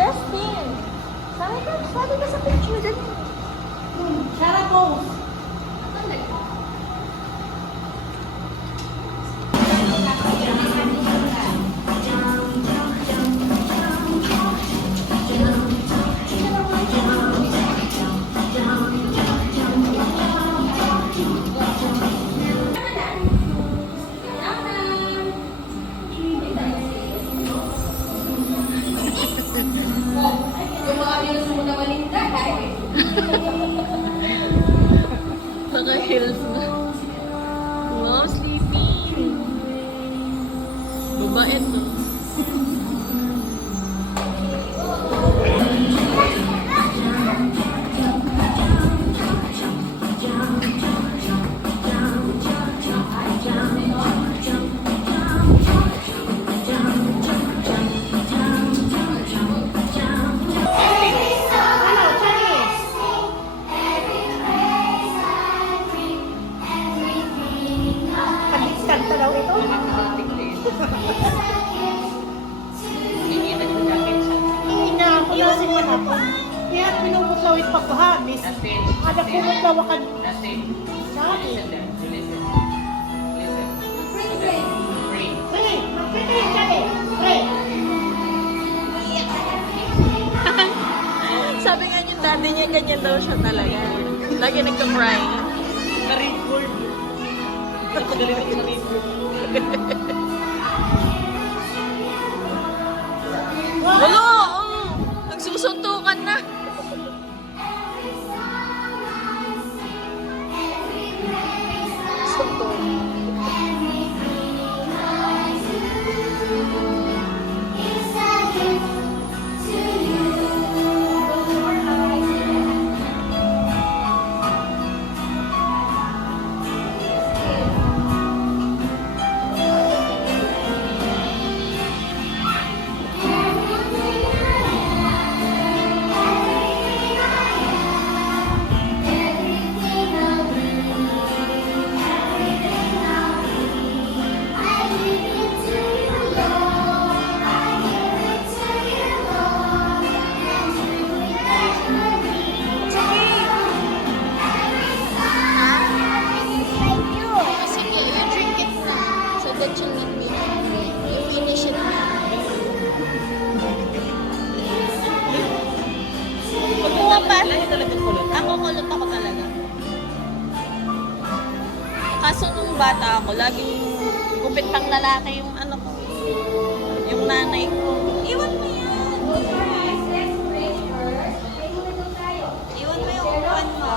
Dustin! Sabi ka sa picture dyan. Sarah pose. Naka-heels na. Wow, sleepy. Babait, no? Kanta daw ito. Hindi na ako nasi pa na po. Kaya pinupuslawit pa ko ha, miss. Ada pumutlawa ka. Sabi. Pray. Magpipray ka eh. Pray. Sabi nga yung daddy niya, ganyan daw siya talaga. Lagi nagka-cry. Na-record. Galing ako sa record. Wala! Nagsusuntukan na. That you need me hungry. You finish it now. Pagkuha pa. Lahi talagang kulot. Ako kulot ako talaga. Kaso nung bata ako, laging gupit pang lalaki yung ano ko. Yung nanay ko. Iwan mo yan. Iwan mo yung upuan mo.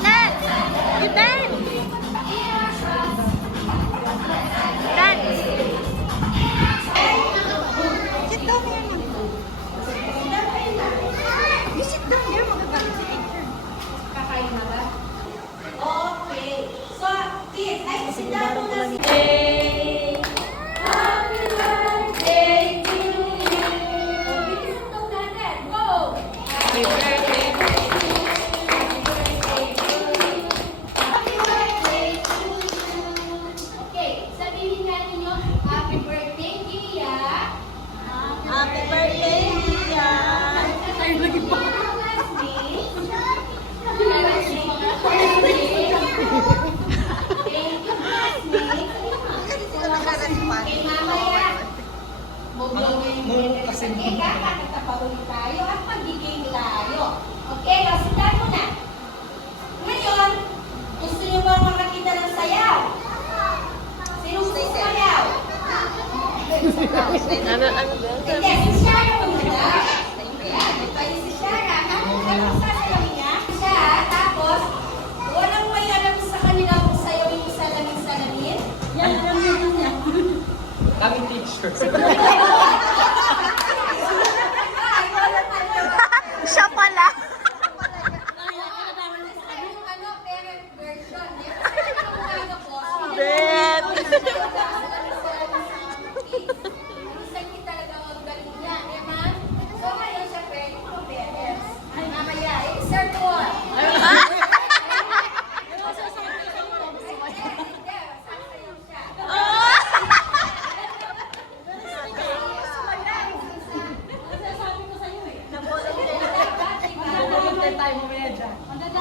Nat! You dance! Dance! Sit down here na. You sit down here, magagamit si picture. Kakain na ba? Okay. So, kids, ay sit down muna si Happy birthday to you! Bilisan daw natin. Go! Happy birthday to you! Happy birthday, Tia! Ay, lagi pa. Okay, sundan mo na. Ngayon, gusto niyo ba makakita ng sayaw? Sino gusto sayaw? Ano ba? Hindi, si Shara muna. Ayan, ito yung si Shara. Anong sasayawin niya? Siya, tapos, walang may alam sa kanila kung sayawin yung salamin-salamin. Yan, yan. Kami teacher. Siya pala.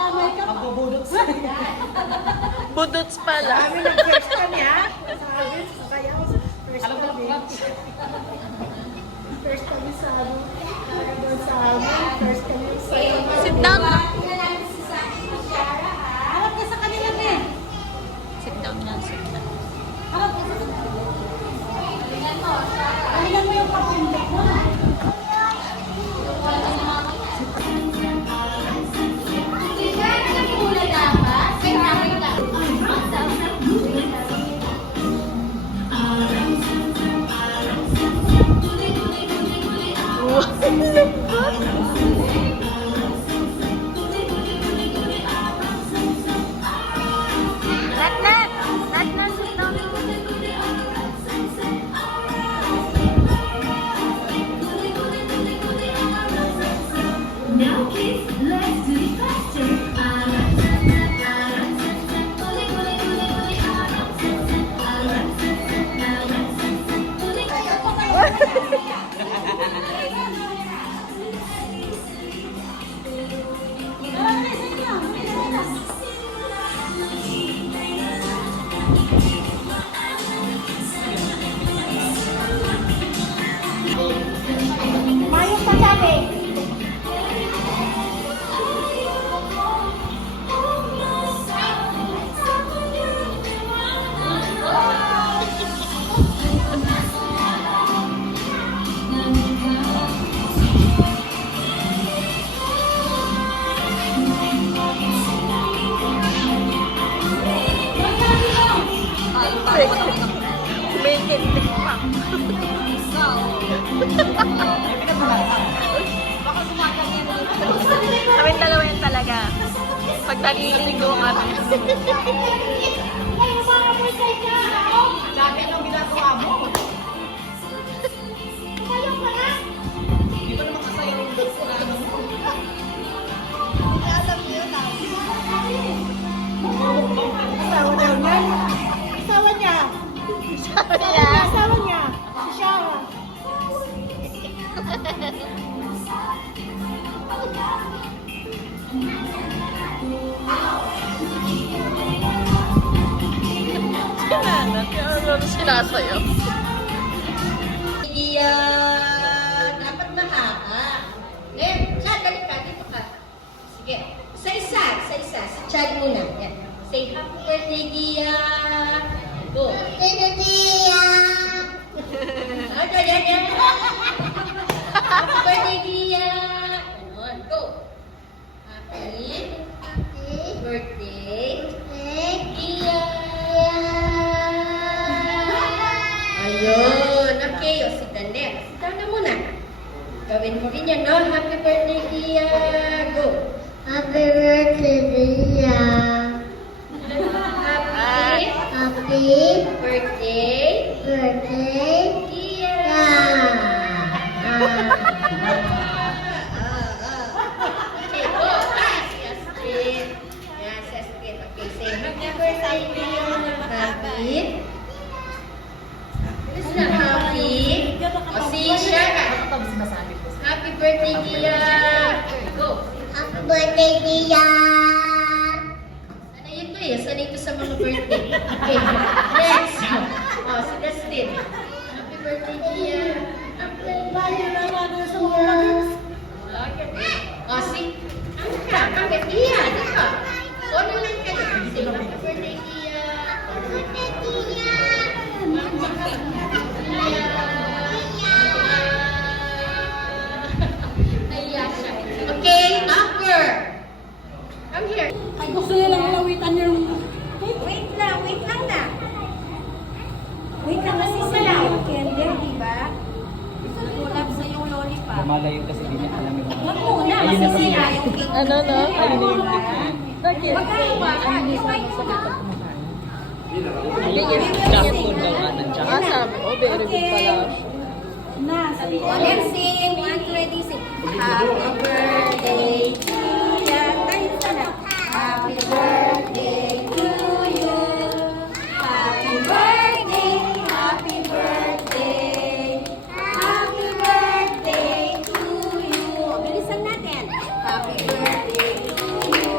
Magbubudot sa Budots pala. Kami nag-first kami ha. Sabi, kaya ako first Alam ko lang kami. clutch. First kami sa ano. Para doon sa amin. First kami sa Sit down na. Tingnan natin si Shara, ha? Harap ka sa kanila na eh. Sit down na, sit down. Harap ka sa Tingnan mo, Shara. Tingnan mo yung pagpindot mo. Tingnan mo muna dapat. Wait lang, wait lang. Nat, sit down. Now kids, let's do it faster. Mayong pagsabi. May tindig pa. Kami dalawa yan talaga. Pag naliligo kami. Dati anong ginagawa mo? Hindi ba naman kasaya yung dot sa ano mo? Asawa daw niya. Asawa niya. Asawa niya. Si Shara. Ano sinasayo? Hindi, dapat mahaba. Chad, balik ka. Dito ka. Sige. Isa-isa. Isa-isa. Si Chad muna. Yan. Say, happy birthday, Dia. Go. Yan. Happy birthday, Dia. Ganon. Go. Happy birthday, Dia. Ayun. Okay. O, sit down there. Sit down na muna. Gawin mo rin yan, no? Happy birthday, Dia. Go. Happy birthday, Dia. Happy Happy birthday, birthday, Dia. Okay, go. Yes, Astrid. Yes, Astrid. Okay, say happy birthday, Dia. Happy. Is na happy? O, si Shara. Happy birthday, Dia. Go. Happy birthday, Dia. Ano yun to eh? Sanay ito sa mga birthday. Okay. Next. O, si Dustin. Happy birthday, Dia. O, si... Ano ka? Bakit? Dia, dito. Ano lang kayo? Say happy birthday, Dia. Naiya siya. Okay, Amber. Come here. Ay, gusto nilang lawitan yung... Wait lang na. Wait lang kasi sila yung kinder, di ba? Nagulap sa yung lollipop. Lumalayo kasi hindi niya alam yung... Wag muna, kasi sila yung cake. Ano, no? Ayun na yung tip niya. Bakit? Magkakuhaan, yung white mo na. Jack food daw nga ng Jack. Ah, sabi ko, very good pala. Na, sabi ko. Let's sing. 1, 2, ready, sing. Happy birthday to ya. Tayo sana. Happy birthday to you. Happy birthday. Happy birthday. Happy birthday to you. Bilisan natin. Happy birthday to you.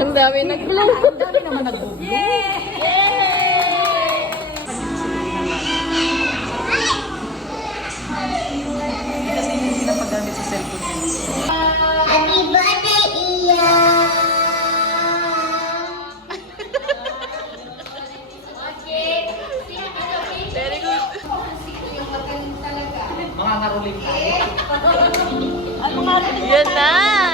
Ang dami nag-blow. Ang dami naman nag-blow. Hindi kasi hindi na paggamit sa cellphone niya. Happy birthday, Ian! Very good. Yung magaling talaga. Mga ngaruling tayo. Yan na.